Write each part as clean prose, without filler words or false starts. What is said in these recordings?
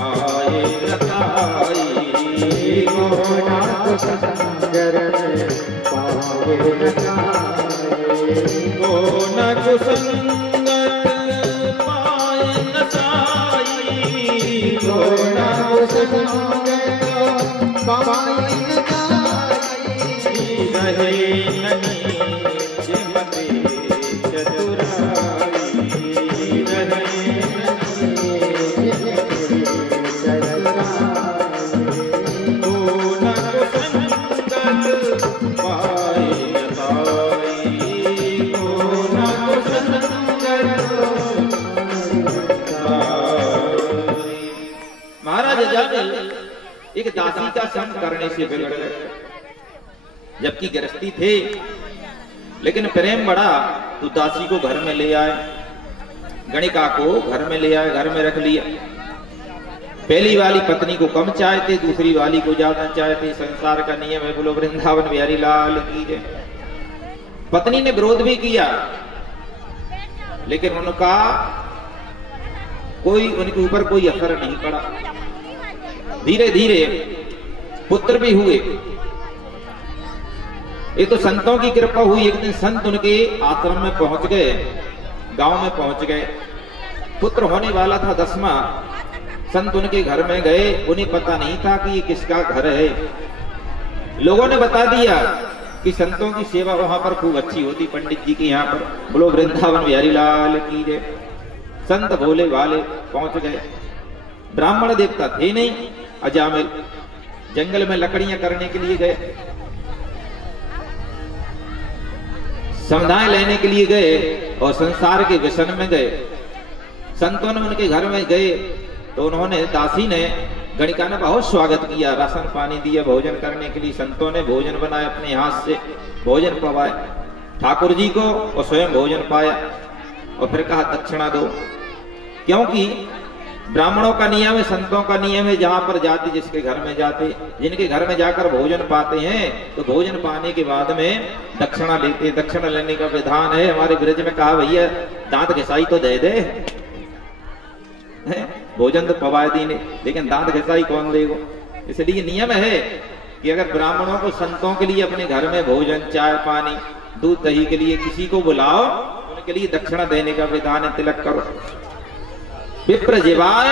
आए रताई गोनाथ संगर पाए रताई गोनक संगत पाए रताई गोनाथ संगर पाए रताई रहे नहीं जिमते चतुराई रहे गोनक संगत पाए रताई गोनक संगत महाराज जागल एक दासी का संग करने से बिगड़ गए, जबकि गृहस्थी थे लेकिन प्रेम बढ़ा तो दासी को घर में ले आए, गणिका को घर में ले आए, घर में रख लिया। पहली वाली पत्नी को कम चाहते, दूसरी वाली को ज्यादा चाहते। संसार का नियम है, बोलो वृंदावन बिहारी लाल की जय। पत्नी ने विरोध भी किया लेकिन उनका कोई उनके ऊपर कोई असर नहीं पड़ा। धीरे धीरे पुत्र भी हुए। ये तो संतों की कृपा हुई। एक दिन संत उनके आश्रम में पहुंच गए, गांव में पहुंच गए। पुत्र होने वाला था 10वां। संत उनके घर में गए, उन्हें पता नहीं था कि ये किसका घर है। लोगों ने बता दिया कि संतों की सेवा वहां पर खूब अच्छी होती, पंडित जी के यहाँ पर। बोलो वृंदावन बिहारी लाल की जय। संत भोले वाले पहुंच गए। ब्राह्मण देवता थे नहीं। अजामिल जंगल में लकड़ियां करने के लिए गए, समुदाय लेने के लिए गए और संसार के व्यसन में गए। संतों ने उनके घर में गए तो उन्होंने, दासी ने, गणिका ने बहुत स्वागत किया, राशन पानी दिया, भोजन करने के लिए। संतों ने भोजन बनाया, अपने हाथ से भोजन पवाए ठाकुर जी को और स्वयं भोजन पाया। और फिर कहा दक्षिणा दो, क्योंकि ब्राह्मणों का नियम है, संतों का नियम है, जहां पर जाते जिसके घर में जाते, जिनके घर में जाकर भोजन पाते हैं तो भोजन पाने के बाद में दक्षिणा लेते। दक्षिणा लेने का विधान है। हमारे ब्रज में कहा भैया दांत घिसाई तो दे दे, भोजन तो पवाए दीने, लेकिन दांत घिसाई कौन देगा। इसलिए नियम है कि अगर ब्राह्मणों को, संतों के लिए अपने घर में भोजन, चाय पानी, दूध दही के लिए किसी को बुलाओ, उनके लिए दक्षिणा देने का विधान है। तिलक करो। विप्र जीवाय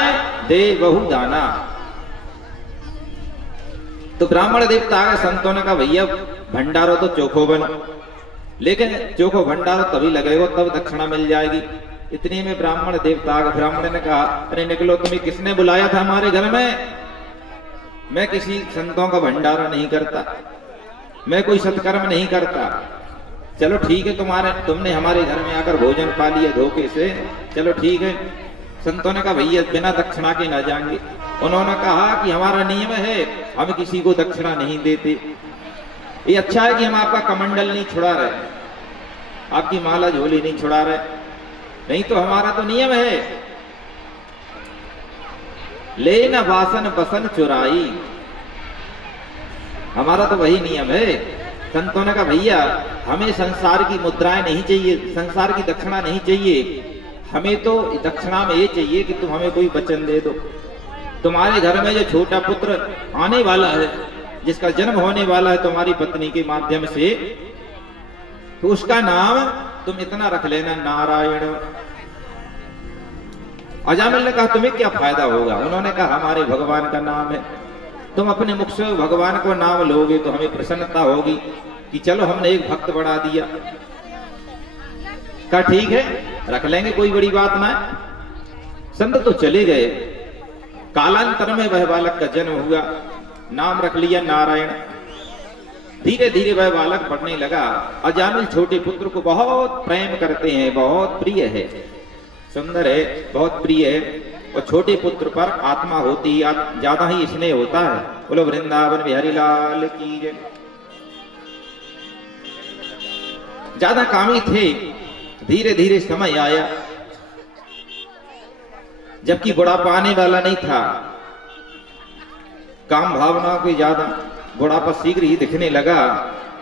दे बहु दाना। तो ब्राह्मण देवता आगे, संतों ने कहा भैया भंडारो तो चोखो बनो, लेकिन चोखो भंडारो तभी लगेगा तब दक्षिणा मिल जाएगी। इतने में ब्राह्मण देवता आगे, ब्राह्मण ने कहा अरे निकलो, तुम्हें किसने बुलाया था हमारे घर में? मैं किसी संतों का भंडारा नहीं करता, मैं कोई सत्कर्म नहीं करता। चलो ठीक है, तुमने हमारे घर में आकर भोजन पा लिया धोखे से, चलो ठीक है। संतों ने कहा भैया बिना दक्षिणा के ना जाएंगे। उन्होंने कहा कि हमारा नियम है, हम किसी को दक्षिणा नहीं देते। ये अच्छा है कि हम आपका कमंडल नहीं छुड़ा रहे, आपकी माला झोली नहीं छुड़ा रहे, नहीं तो हमारा तो नियम है ले न वासन बसन चुराई, हमारा तो वही नियम है। संतों ने कहा भैया हमें संसार की मुद्राएं नहीं चाहिए, संसार की दक्षिणा नहीं चाहिए, हमें तो दक्षिणा में ये चाहिए कि तुम हमें कोई वचन दे दो। तुम्हारे घर में जो छोटा पुत्र आने वाला है, जिसका जन्म होने वाला है तुम्हारी पत्नी के माध्यम से, तो उसका नाम तुम इतना रख लेना, नारायण। अजामिल ने कहा तुम्हें क्या फायदा होगा? उन्होंने कहा हमारे भगवान का नाम है, तुम अपने मुख से भगवान को नाम लोगे तो हमें प्रसन्नता होगी कि चलो हमने एक भक्त बढ़ा दिया। कहा ठीक है रख लेंगे, कोई बड़ी बात ना है। संत तो चले गए। कालांतर में वह बालक का जन्म हुआ, नाम रख लिया नारायण। धीरे धीरे वह बालक बढ़ने लगा। अजामिल छोटे पुत्र को बहुत प्रेम करते हैं, बहुत प्रिय है, सुंदर है, बहुत प्रिय है। और छोटे पुत्र पर आत्मा होती है, ज्यादा ही स्नेह होता है। बोलो वृंदावन बिहारी लाल की जय। ज्यादा कामी थे। धीरे धीरे समय आया जबकि बुढ़ापा आने वाला नहीं था। काम भावनाओं के ज्यादा बुढ़ापा शीघ्र ही दिखने लगा,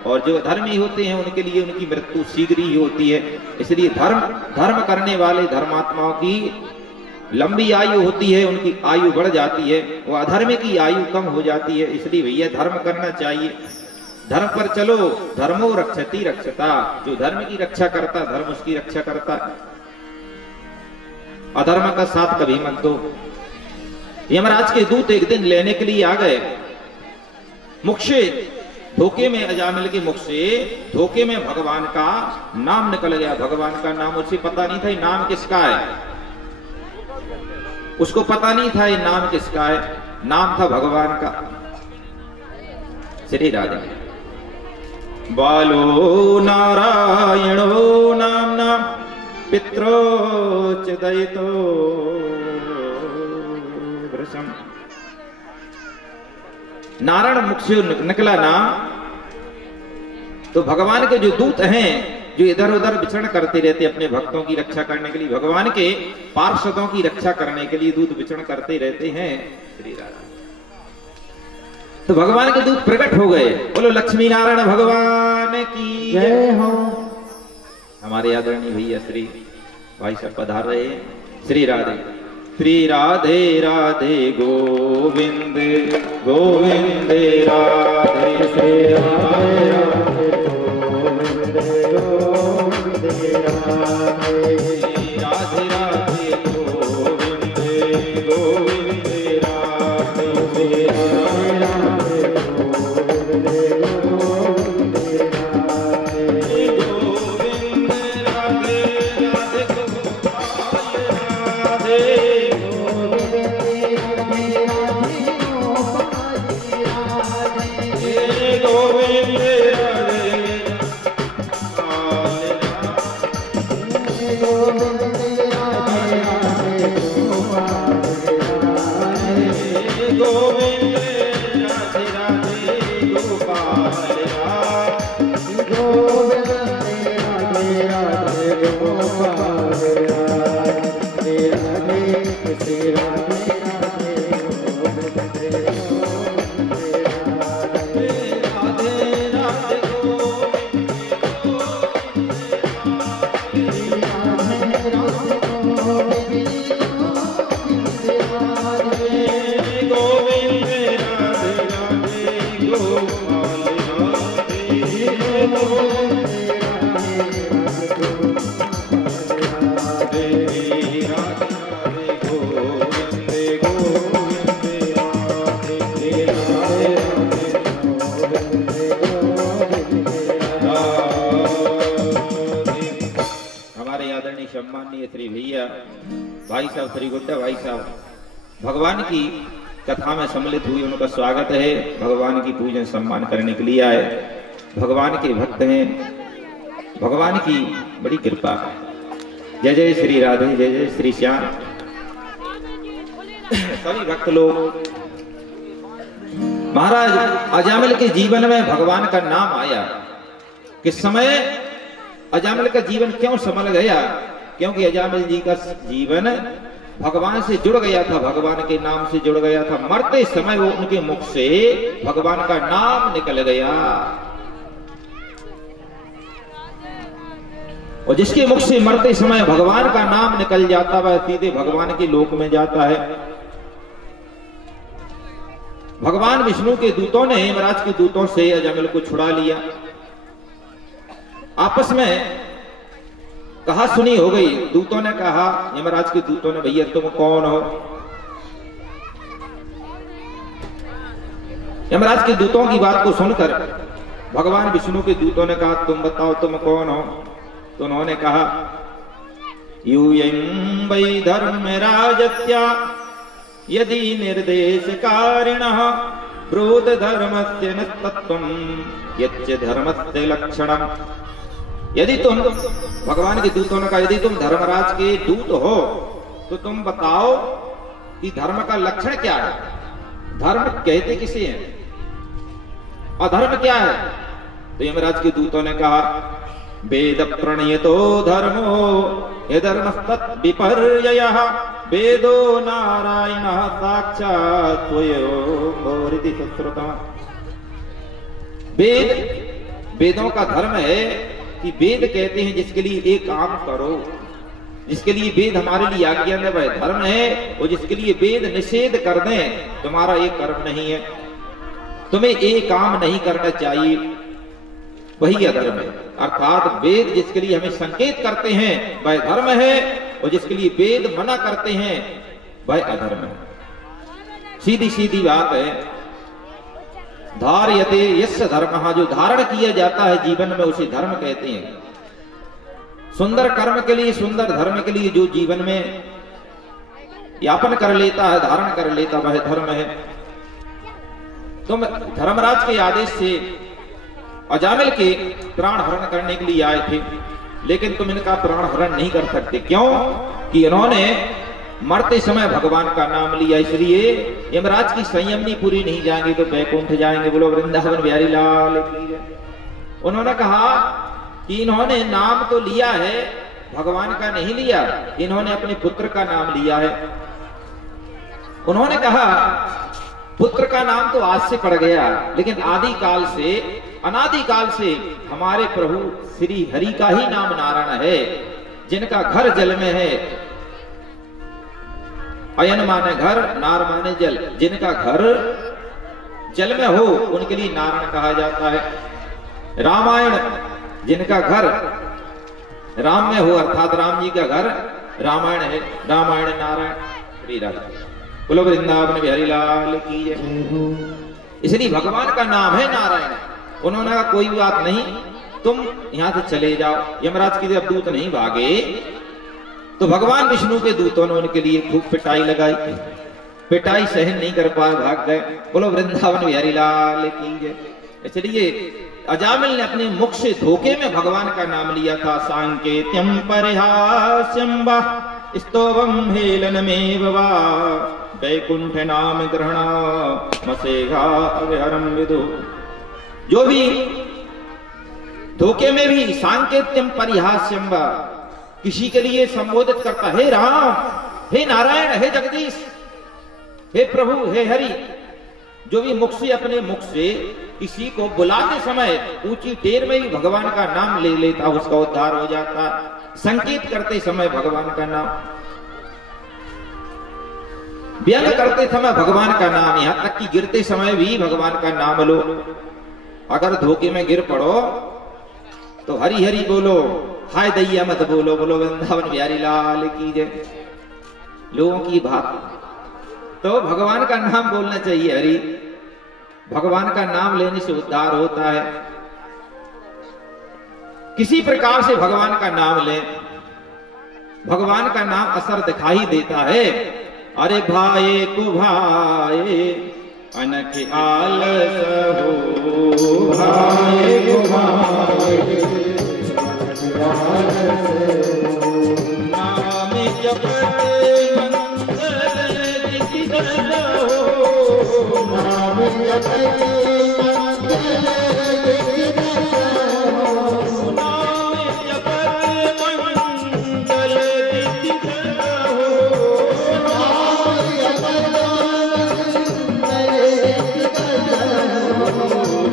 और जो धर्मी होते हैं उनके लिए उनकी मृत्यु शीघ्र ही होती है। इसलिए धर्म करने वाले धर्मात्माओं की लंबी आयु होती है, उनकी आयु बढ़ जाती है, वो अधर्म की आयु कम हो जाती है। इसलिए भैया धर्म करना चाहिए, धर्म पर चलो। धर्मो रक्षति रक्षता, जो धर्म की रक्षा करता धर्म उसकी रक्षा करता। अधर्म का साथ कभी मत दो। यमराज के दूत एक दिन लेने के लिए आ गए। मुख से धोखे में, अजामिल के मुख से धोखे में भगवान का नाम निकल गया। भगवान का नाम उसे पता नहीं था ये नाम किसका है, उसको पता नहीं था ये नाम किसका है। नाम था भगवान का, श्री राधे। बालो नारायणो नाम्ना पित्रोच दयितो वृषम। नारायण मुख से निकला नाम, तो भगवान के जो दूत हैं जो इधर उधर विचरण करते रहते अपने भक्तों की रक्षा करने के लिए, भगवान के पार्षदों की रक्षा करने के लिए दूत विचरण करते रहते हैं। श्री राधा, तो भगवान के दूत प्रकट हो गए। बोलो लक्ष्मी नारायण भगवान की जय हो। हमारे आदरणीय भैया श्री भाई साहब पधार रहे हैं। श्री राधे, श्री राधे राधे गोविंद गोविंद राधे, श्री राधे राधे गोविंद गोविंद राधे, राधे राधे गोविंद गोविंद राधे, श्री राधे राधे गोविंद गोविंद राधे, गोविंद राधे राधे गोपाल राधे, सम्माननीय श्री भैया भाई साहब श्री गुड्डा भाई साहब भगवान की कथा में सम्मिलित हुई, उनका स्वागत है। भगवान की पूजन सम्मान करने के लिए आए, भगवान के भक्त हैं, भगवान की बड़ी कृपा है। जय जय श्री राधे, जय जय श्री श्याम। सभी भक्त लोग, महाराज अजामिल के जीवन में भगवान का नाम आया। किस समय अजामिल का जीवन क्यों संभल गया? क्योंकि अजामिल जी का जीवन भगवान से जुड़ गया था, भगवान के नाम से जुड़ गया था। मरते समय वो उनके मुख से भगवान का नाम निकल गया, और जिसके मुख से मरते समय भगवान का नाम निकल जाता वह सीधे भगवान के लोक में जाता है। भगवान विष्णु के दूतों ने यमराज के दूतों से अजामिल को छुड़ा लिया। आपस में कहा सुनी हो गई। दूतों ने कहा, यमराज के दूतों ने, भैया तुम कौन हो? यमराज के दूतों की बात को सुनकर भगवान विष्णु के दूतों ने कहा, तुम बताओ तुम कौन हो? तो उन्होंने कहा, यूयं वै धर्म राजत्या यदि निर्देशकारिणः ब्रूद धर्मस्य न तत्त्वं यच्च धर्मस्य लक्षणम्। यदि तुम, भगवान के दूतों ने कहा, यदि तुम धर्मराज के दूत हो तो तुम बताओ कि धर्म का लक्षण क्या है? धर्म कहते किसे हैं? अधर्म क्या है? तो यमराज के दूतों ने कहा, वेद प्रणीतो धर्मो यधर्मस्तत् विपर्ययः वेदो नारायणः साक्षात् स्वयंभूरिति सुश्रुतम्। वेद, वेदों का धर्म है कि वेद कहते हैं जिसके लिए एक काम करो, जिसके लिए वेद हमारे लिए आज्ञा है वह धर्म है, और जिसके लिए वेद निषेध कर दें तुम्हारा ये कर्म नहीं है, तुम्हें एक काम नहीं करना चाहिए, वही अधर्म है। अर्थात वेद जिसके लिए हमें संकेत करते हैं वह धर्म है, और जिसके लिए वेद मना करते हैं वह अधर्म है। सीधी सीधी बात है। धार्यते यस्य धर्मः, जो धारण किया जाता है जीवन में उसे धर्म कहते हैं। सुंदर कर्म के लिए, सुंदर धर्म के लिए जो जीवन में यापन कर लेता है, धारण कर लेता, वह धर्म है। तुम धर्मराज के आदेश से अजामिल के प्राण हरण करने के लिए आए थे, लेकिन तुम इनका प्राण हरण नहीं कर सकते। क्यों? कि इन्होंने मरते समय भगवान का नाम लिया, इसलिए यमराज की संयमनी पूरी नहीं जाएंगे तो बैकुंठ जाएंगे। बोलो वृंदावन बिहारी लाल की जय। उन्होंने कहा कि इन्होंने नाम तो लिया है, भगवान का नहीं लिया, इन्होंने अपने पुत्र का नाम लिया है। उन्होंने कहा पुत्र का नाम तो आज से पड़ गया, लेकिन आदि काल से, अनादि काल से हमारे प्रभु श्री हरि का ही नाम नारायण है, जिनका घर जल में है। अयन माने घर, नार माने जल, जिनका घर जल में हो उनके लिए नारायण कहा जाता है। रामायण जिनका घर राम में हो, अर्थात राम जी का घर रामायण है, रामायण नारायण श्री राम। बोलो वृंदावन बिहारी लाल की जय। इसलिए भगवान का नाम है नारायण। उन्होंने कहा कोई बात नहीं, तुम यहां से चले जाओ। यमराज की जब दूत नहीं भागे तो भगवान विष्णु के दूतों ने उनके लिए खूब पिटाई लगाई, पिटाई सहन नहीं कर पाए, भाग गए। बोलो वृंदावन बिहारी लाल की जय। इसलिए अजामिल ने अपने मुख से धोखे में भगवान का नाम लिया था। सांकेत्यम परिहास्यम वा स्तोवम हेलनमेव वा वैकुंठ नाम ग्रहण मसेघा अविहरम विदु। जो भी धोखे में भी सांकेत्यम परिहास्यम वा, किसी के लिए संबोधित करता, हे राम, हे नारायण, हे जगदीश, हे प्रभु, हे हरि, जो भी मुख से, अपने मुख से किसी को बुलाते समय ऊंची टेर में ही भगवान का नाम ले लेता, उसका उद्धार हो जाता। संकेत करते समय भगवान का नाम, व्यंग करते समय भगवान का नाम, यहां तक कि गिरते समय भी भगवान का नाम लो। अगर धोखे में गिर पड़ो तो हरि हरि बोलो, हाय दैया मत बोलो। बोलो वृंदावन बिहारी लाल की जय। लोगों की बात तो भगवान का नाम बोलना चाहिए। हरि, भगवान का नाम लेने से उद्धार होता है। किसी प्रकार से भगवान का नाम लें, भगवान का नाम असर दिखाई देता है। अरे भाई को भाई अनख आलस हो, भाई को भाई नाम जपते मंगल जितन हो, नाम जपते मंगल जितन हो, नाम जपते मंगल जितन हो, नाम जपते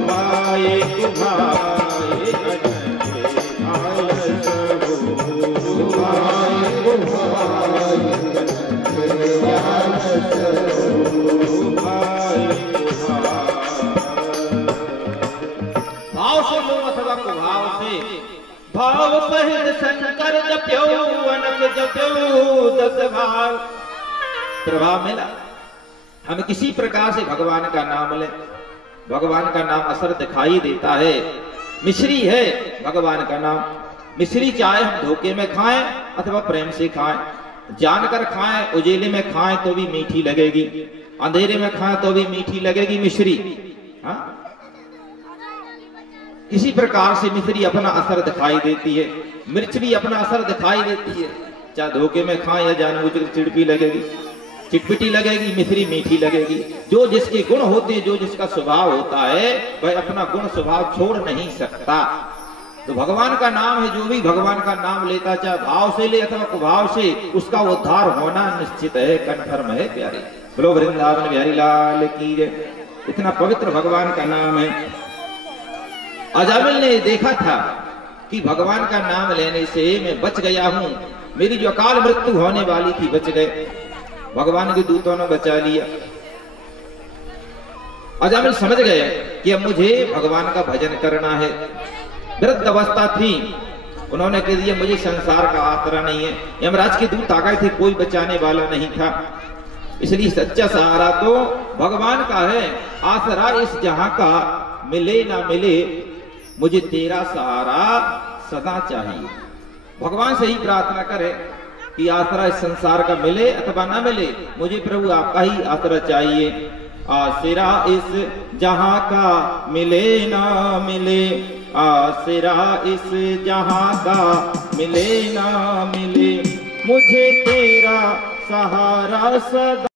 भाई को भाई भाव से लो अथवा कुभाव से, भाव सहित शंकर जप्यो अनक जप्यो दस भाव। प्रभाव मिला। हम किसी प्रकार से भगवान का नाम लें, भगवान का नाम असर दिखाई देता है। मिश्री है भगवान का नाम। मिश्री चाहे हम धोखे में खाएं अथवा प्रेम से खाएं, जानकर खाएं, उजेले में खाएं तो भी मीठी लगेगी, अंधेरे में खाएं तो भी मीठी लगेगी मिश्री। हाँ? किसी प्रकार से मिश्री अपना असर दिखाई देती है। मिर्च भी अपना असर दिखाई देती है, चाहे धोखे में खाएं या जानबूझकर चिड़पी लगेगी, चिटपिटी लगेगी, मिश्री मीठी लगेगी। जो जिसके गुण होते, जो जिसका स्वभाव होता है, वह अपना गुण स्वभाव छोड़ नहीं सकता। तो भगवान का नाम है, जो भी भगवान का नाम लेता, चाहे भाव से ले अथवा कुभाव से, उसका उद्धार होना निश्चित है, कन्फर्म है प्यारे। बोलो वृंदावन बिहारी लाल की जय। इतना पवित्र भगवान का नाम है। अजामिल ने देखा था कि भगवान का नाम लेने से मैं बच गया हूं, मेरी जो अकाल मृत्यु होने वाली थी बच गए, भगवान के दूतों ने बचा लिया। अजामिल समझ गए कि अब मुझे भगवान का भजन करना है। वृद्ध अवस्था थी, उन्होंने कह दिया मुझे संसार का आसरा नहीं है। यमराज के दूत आ गए थे, कोई बचाने वाला नहीं था, इसलिए सच्चा सहारा तो भगवान का है। आसरा इस जहां का मिले ना मिले, मुझे तेरा सहारा सदा चाहिए। भगवान से ही प्रार्थना करे कि आसरा इस संसार का मिले अथवा ना मिले, मुझे प्रभु आपका ही आसरा चाहिए। आसरा इस जहां का मिले ना मिले, आसरा इस जहां का मिले ना मिले, मुझे तेरा सहारा सदा